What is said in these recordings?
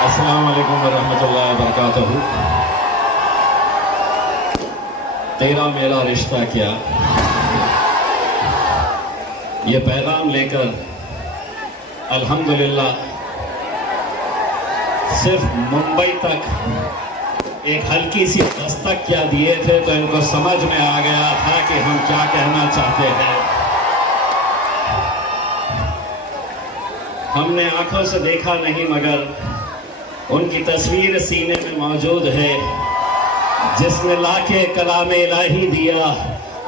अस्सलाम वालेकुम वरहमतुल्लाहि वबरकातुहू। तेरा मेरा रिश्ता क्या, ये पैगाम लेकर अल्हम्दुलिल्लाह सिर्फ मुंबई तक एक हल्की सी दस्तक क्या दिए थे तो इनको समझ में आ गया था कि हम क्या कहना चाहते हैं। हमने आंखों से देखा नहीं मगर उनकी तस्वीर सीने में मौजूद है। जिसने लाके कलाम इलाही दिया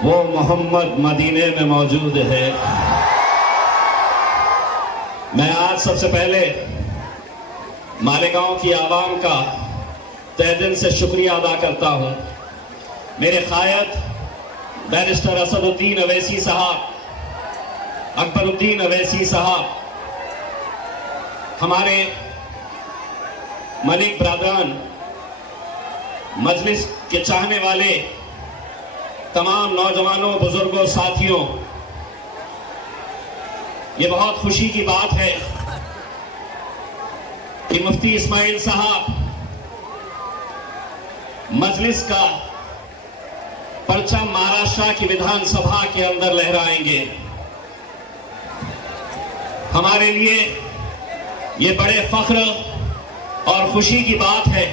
वो मोहम्मद मदीने में मौजूद है। मैं आज सबसे पहले मालेगांव की आवाम का तहे दिल से शुक्रिया अदा करता हूँ। मेरे कायद बैरिस्टर असदुद्दीन अवैसी साहब, अकबरुद्दीन अवैसी साहब, हमारे मलिक ब्रादरान, मजलिस के चाहने वाले तमाम नौजवानों, बुजुर्गों, साथियों, ये बहुत खुशी की बात है कि मुफ्ती इस्माइल साहब मजलिस का परचम महाराष्ट्र की विधानसभा के अंदर लहराएंगे। हमारे लिए ये बड़े फख्र और खुशी की बात है।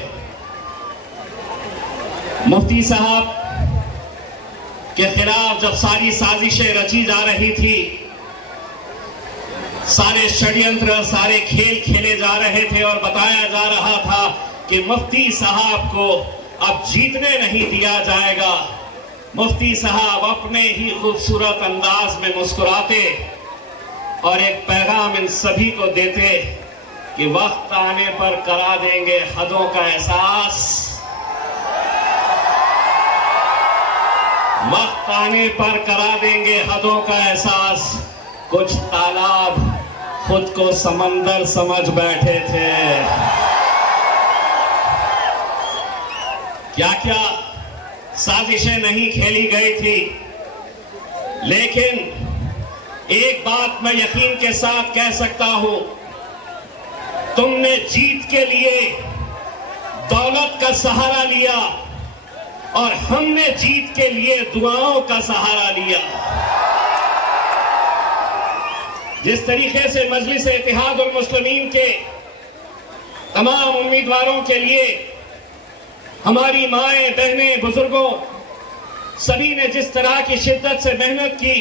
मुफ्ती साहब के खिलाफ जब सारी साजिशें रची जा रही थी, सारे षड्यंत्र, सारे खेल खेले जा रहे थे और बताया जा रहा था कि मुफ्ती साहब को अब जीतने नहीं दिया जाएगा। मुफ्ती साहब अपने ही खूबसूरत अंदाज में मुस्कुराते और एक पैगाम इन सभी को देते कि वक्त आने पर करा देंगे हदों का एहसास, वक्त आने पर करा देंगे हदों का एहसास। कुछ तालाब खुद को समंदर समझ बैठे थे। क्या क्या साजिशें नहीं खेली गई थी, लेकिन एक बात मैं यकीन के साथ कह सकता हूं, तुमने जीत के लिए दौलत का सहारा लिया और हमने जीत के लिए दुआओं का सहारा लिया। जिस तरीके से मजलिस इत्तेहादुल मुस्लिमीन के तमाम उम्मीदवारों के लिए हमारी माएं, बहनें, बुजुर्गों सभी ने जिस तरह की शिद्दत से मेहनत की,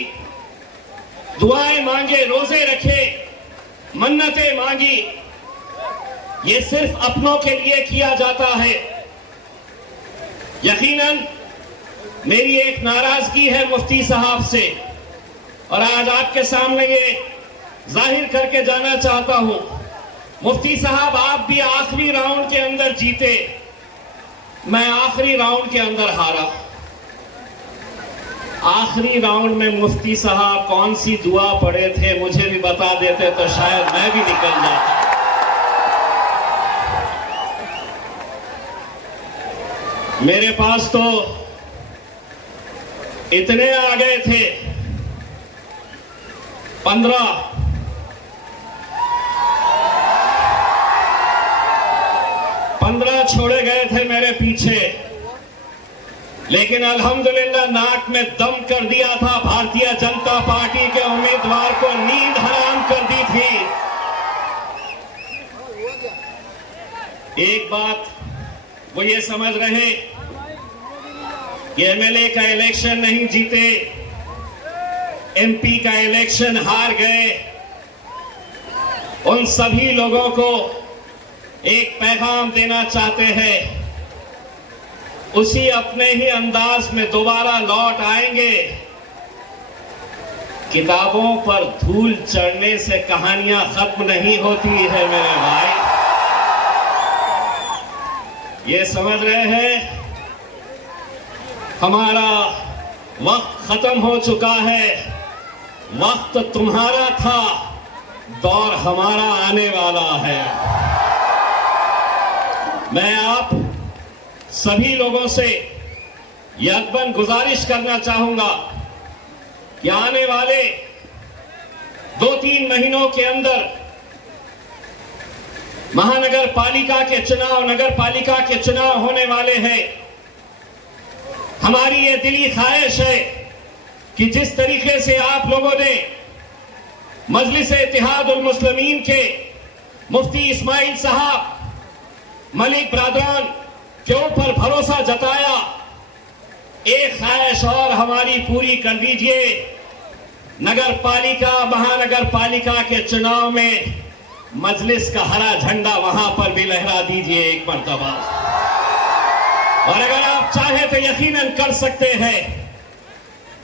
दुआएं मांगे, रोजे रखे, मन्नतें मांगी, ये सिर्फ अपनों के लिए किया जाता है। यकीनन मेरी एक नाराजगी है मुफ्ती साहब से और आज आपके सामने ये जाहिर करके जाना चाहता हूं। मुफ्ती साहब, आप भी आखिरी राउंड के अंदर जीते, मैं आखिरी राउंड के अंदर हारा। आखिरी राउंड में मुफ्ती साहब कौन सी दुआ पढ़े थे मुझे भी बता देते तो शायद मैं भी निकल जाता। मेरे पास तो इतने आ गए थे, 15 छोड़े गए थे मेरे पीछे, लेकिन अल्हम्दुलिल्लाह नाक में दम कर दिया था। भारतीय जनता पार्टी के उम्मीदवार को नींद हराम कर दी थी। एक बात वो ये समझ रहे कि एमएलए का इलेक्शन नहीं जीते, एमपी का इलेक्शन हार गए। उन सभी लोगों को एक पैगाम देना चाहते हैं, उसी अपने ही अंदाज में दोबारा लौट आएंगे। किताबों पर धूल चढ़ने से कहानियां खत्म नहीं होती है मेरे भाई, ये समझ रहे हैं। हमारा वक्त खत्म हो चुका है, वक्त तुम्हारा था, दौर हमारा आने वाला है। मैं आप सभी लोगों से यकबन गुजारिश करना चाहूंगा कि आने वाले 2-3 महीनों के अंदर महानगर पालिका के चुनाव, नगर पालिका के चुनाव होने वाले हैं। हमारी ये दिली ख्वाहिश है कि जिस तरीके से आप लोगों ने मजलिस इत्तेहादुल मुस्लिमीन के मुफ्ती इस्माइल साहब, मलिक ब्रादरान के ऊपर भरोसा जताया, एक ख्वाहिश और हमारी पूरी कर दीजिए। नगर पालिका, महानगर पालिका के चुनाव में मजलिस का हरा झंडा वहां पर भी लहरा दीजिए एक मर्तबा। और अगर आप चाहे तो यकीनन कर सकते हैं।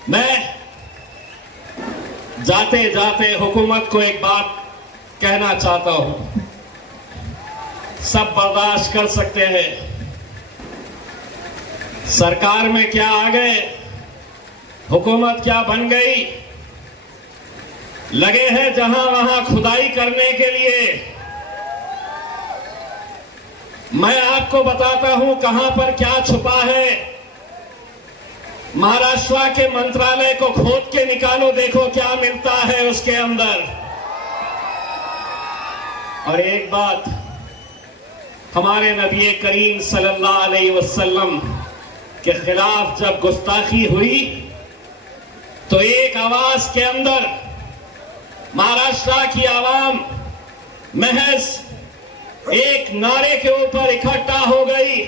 मैं जाते जाते हुकूमत को एक बात कहना चाहता हूं, सब बर्दाश्त कर सकते हैं, सरकार में क्या आ गए, हुकूमत क्या बन गई, लगे हैं जहां वहां खुदाई करने के लिए। मैं आपको बताता हूं कहां पर क्या छुपा है। महाराष्ट्र के मंत्रालय को खोद के निकालो, देखो क्या मिलता है उसके अंदर। और एक बात, हमारे नबी करीम सल्लल्लाहु अलैहि वसल्लम के खिलाफ जब गुस्ताखी हुई तो एक आवाज के अंदर महाराष्ट्र की आवाम महज एक नारे के ऊपर इकट्ठा हो गई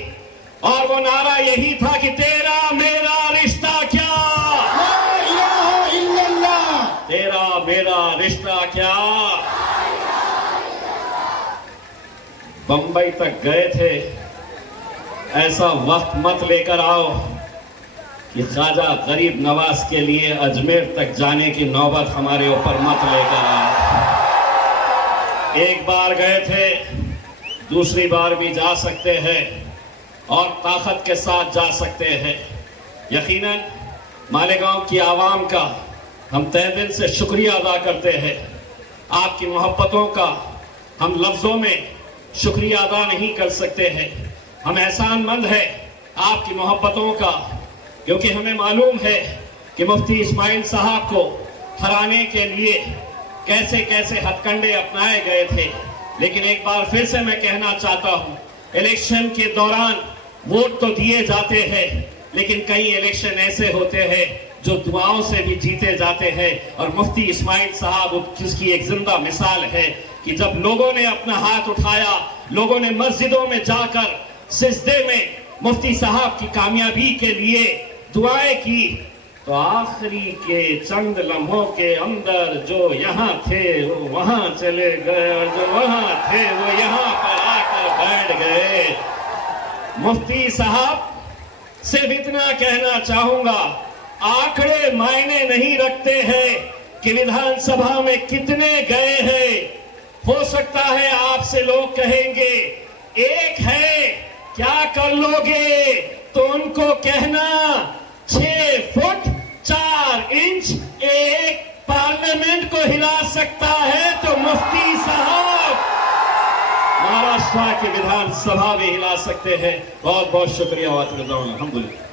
और वो नारा यही था कि तेरा मेरा रिश्ता क्या, ला इलाहा इल्लल्लाह, तेरा मेरा रिश्ता क्या। बंबई तक गए थे, ऐसा वक्त मत लेकर आओ कि ख्वाजा गरीब नवाज के लिए अजमेर तक जाने की नौबत हमारे ऊपर मत लेकर आओ। एक बार गए थे, दूसरी बार भी जा सकते हैं और ताकत के साथ जा सकते हैं। यकीनन मालेगांव की आवाम का हम तहे दिल से शुक्रिया अदा करते हैं। आपकी मोहब्बतों का हम लफ्ज़ों में शुक्रिया अदा नहीं कर सकते हैं। हम एहसानमंद हैं आपकी मोहब्बतों का, क्योंकि हमें मालूम है कि मुफ्ती इस्माइल साहब को हराने के लिए कैसे कैसे हथकंडे अपनाए गए थे। लेकिन एक बार फिर से मैं कहना चाहता हूं, इलेक्शन के दौरान वोट तो दिए जाते हैं, लेकिन कई इलेक्शन ऐसे होते हैं जो दुआओं से भी जीते जाते हैं। और मुफ्ती इस्माइल साहब जिसकी एक जिंदा मिसाल है कि जब लोगों ने अपना हाथ उठाया, लोगों ने मस्जिदों में जाकर सिजदे में मुफ्ती साहब की कामयाबी के लिए दुआएं की, तो आखिरी के चंद लम्हों के अंदर जो यहाँ थे वो वहां चले गए और जो वहां थे वो यहाँ पर आकर बैठ गए। मुफ्ती साहब सिर्फ इतना कहना चाहूंगा, आंकड़े मायने नहीं रखते हैं कि विधानसभा में कितने गए हैं। हो सकता है आपसे लोग कहेंगे एक है, क्या कर लोगे, तो उनको कहना 6 फुट 4 इंच एक पार्लियामेंट को हिला सकता है तो मुफ्ती साहब महाराष्ट्र की विधानसभा भी हिला सकते हैं। बहुत बहुत शुक्रिया। अल्हम्दुलिल्लाह।